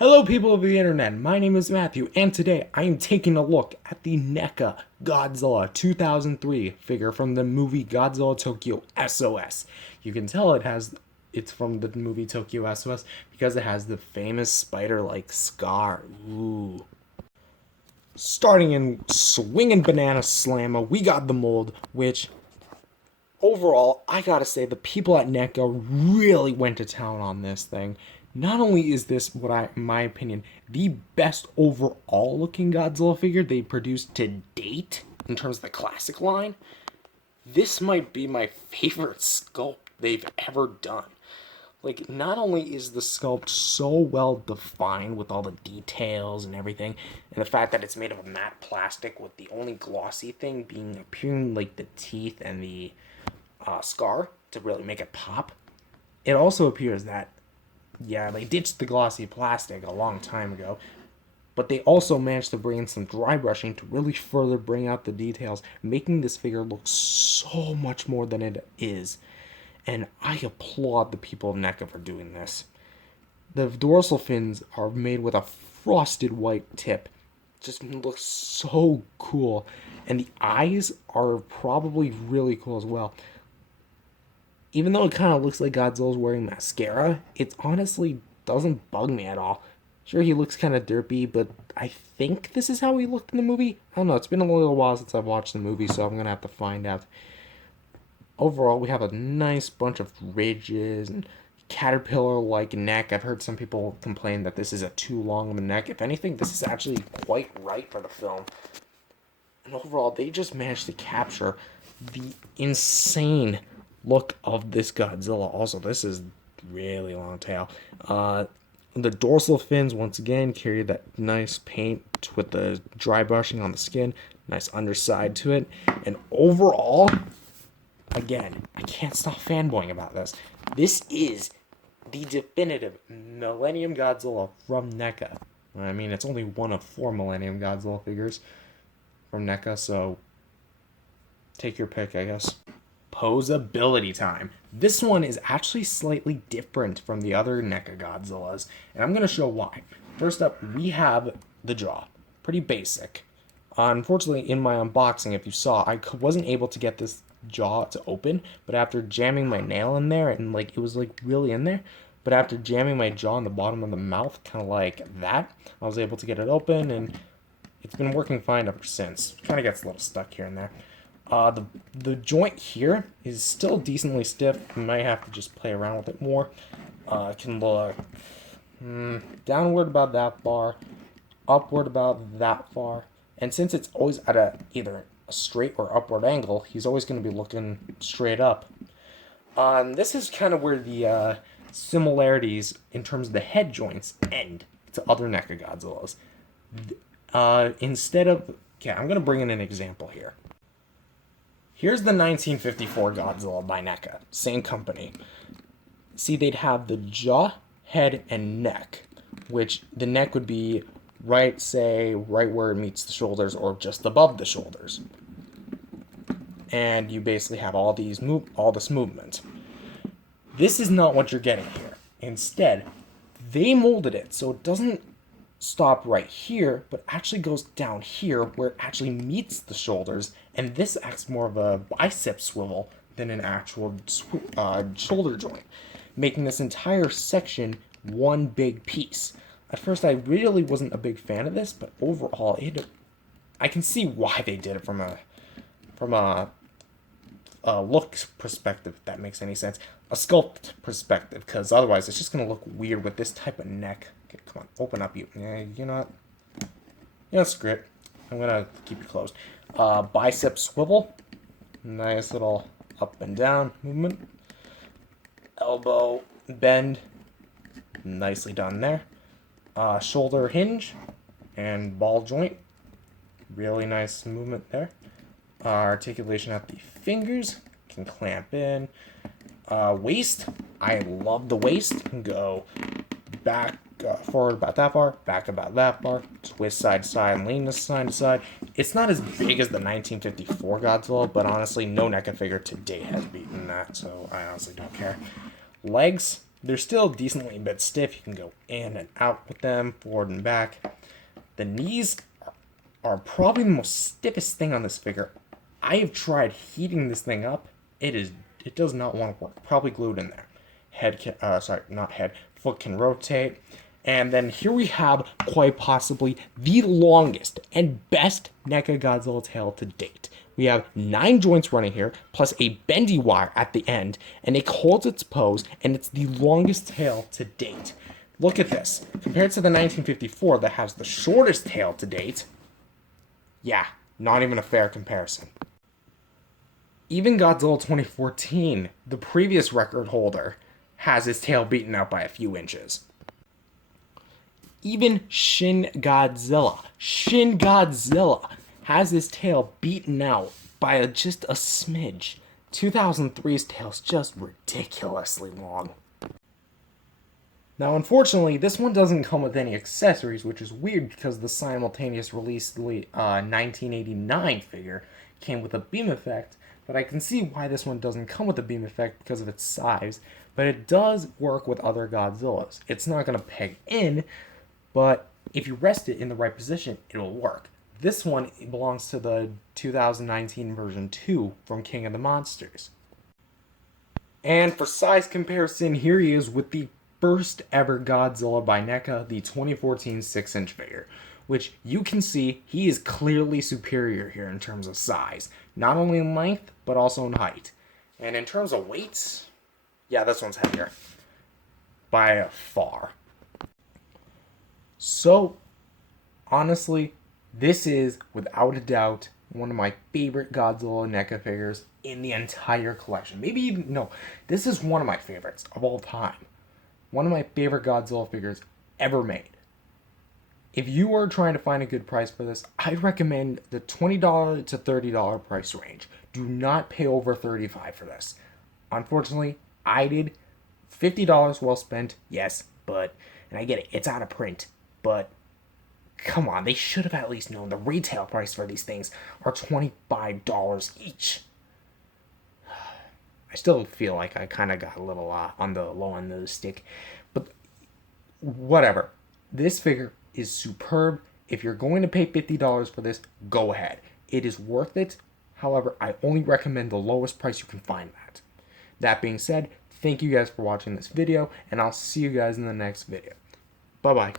Hello people of the internet, my name is Matthew, and today I am taking a look at the NECA Godzilla 2003 figure from the movie Godzilla Tokyo S.O.S. You can tell it's from the movie Tokyo S.O.S. because it has the famous spider-like scar. Ooh. Starting in Swingin' Banana Slammer, we got the mold, which overall, I gotta say, the people at NECA really went to town on this thing. Not only is this, in my opinion, the best overall looking Godzilla figure they produced to date in terms of the classic line, this might be my favorite sculpt they've ever done. Like, not only is the sculpt so well defined with all the details and everything, and the fact that it's made of a matte plastic with the only glossy thing being appearing like the teeth and the scar to really make it pop, it also appears that yeah, they ditched the glossy plastic a long time ago, but they also managed to bring in some dry brushing to really further bring out the details, making this figure look so much more than it is. And I applaud the people of NECA for doing this. The dorsal fins are made with a frosted white tip. Just looks so cool. And the eyes are probably really cool as well. Even though it kind of looks like Godzilla's wearing mascara, it honestly doesn't bug me at all. Sure, he looks kind of derpy, but I think this is how he looked in the movie. I don't know, it's been a little while since I've watched the movie, so I'm going to have to find out. Overall, we have a nice bunch of ridges and caterpillar-like neck. I've heard some people complain that this is a too long of a neck. If anything, this is actually quite right for the film. And overall, they just managed to capture the insane look of this Godzilla. Also, this is really long tail. The dorsal fins once again carry that nice paint with the dry brushing on the skin, nice underside to it, and overall, again, I can't stop fanboying about this. This is the definitive Millennium Godzilla from NECA. I mean, it's only one of 4 Millennium Godzilla figures from NECA, so take your pick, I guess. Posability time. This one is actually slightly different from the other NECA Godzillas, and I'm going to show why. First up, we have the jaw. Pretty basic. Unfortunately, in my unboxing, if you saw, I wasn't able to get this jaw to open, but after jamming my nail in there, and it was really in there, but after jamming my jaw in the bottom of the mouth, kind of like that, I was able to get it open, and it's been working fine ever since. Kind of gets a little stuck here and there. The joint here is still decently stiff. You might have to just play around with it more. It can look downward about that far, upward about that far. And since it's always at either a straight or upward angle, he's always going to be looking straight up. This is kind of where the similarities in terms of the head joints end to other NECA Godzillas. I'm going to bring in an example here. Here's the 1954 Godzilla by NECA, same company. See, they'd have the jaw, head, and neck, which the neck would be right where it meets the shoulders or just above the shoulders. And you basically have all this movement. This is not what you're getting here. Instead, they molded it so it doesn't stop right here, but actually goes down here where it actually meets the shoulders, and this acts more of a bicep swivel than an actual shoulder joint, making this entire section one big piece. At first, I really wasn't a big fan of this, but overall, I can see why they did it from a look perspective, if that makes any sense. A sculpt perspective, because otherwise it's just going to look weird with this type of neck. Okay, come on, open up you. Yeah, you know what? Screw it. I'm going to keep it closed. Bicep swivel. Nice little up and down movement. Elbow bend. Nicely done there. Shoulder hinge and ball joint. Really nice movement there. Articulation at the fingers. Can clamp in. Waist. I love the waist. Can go back, forward about that far, back about that far, twist side to side, and lean this side to side. It's not as big as the 1954 Godzilla, but honestly, no NECA figure to date has beaten that, so I honestly don't care. Legs, They're still decently a bit stiff. You can go in and out with them, forward and back. The knees are probably the most stiffest thing on this figure. I have tried heating this thing up. It does not want to work. Probably glued in there. Foot can rotate. And then here we have quite possibly the longest and best NECA Godzilla tail to date. We have 9 joints running here, plus a bendy wire at the end, and it holds its pose, and it's the longest tail to date. Look at this. Compared to the 1954 that has the shortest tail to date, yeah, not even a fair comparison. Even Godzilla 2014, the previous record holder, has his tail beaten out by a few inches. Even Shin Godzilla has his tail beaten out by just a smidge. 2003's tail's just ridiculously long. Now, unfortunately, this one doesn't come with any accessories, which is weird because the simultaneous release 1989 figure came with a beam effect, but I can see why this one doesn't come with a beam effect because of its size, but it does work with other Godzillas. It's not going to peg in, but if you rest it in the right position, it'll work. This one belongs to the 2019 version 2 from King of the Monsters. And for size comparison, here he is with the first ever Godzilla by NECA, the 2014 6-inch figure, which you can see he is clearly superior here in terms of size, not only in length, but also in height. And in terms of weights, yeah, this one's heavier by far. So, honestly, this is, without a doubt, one of my favorite Godzilla NECA figures in the entire collection. Maybe even, no, this is one of my favorites of all time. One of my favorite Godzilla figures ever made. If you are trying to find a good price for this, I recommend the $20 to $30 price range. Do not pay over $35 for this. Unfortunately, I did. $50 well spent, yes, but, and I get it, it's out of print, but come on, they should have at least known the retail price for these things are $25 each. I still feel like I kind of got a little on the low end of the stick, but whatever. This figure is superb. If you're going to pay $50 for this, go ahead. It is worth it. However, I only recommend the lowest price you can find that. That being said, thank you guys for watching this video, and I'll see you guys in the next video. Bye-bye.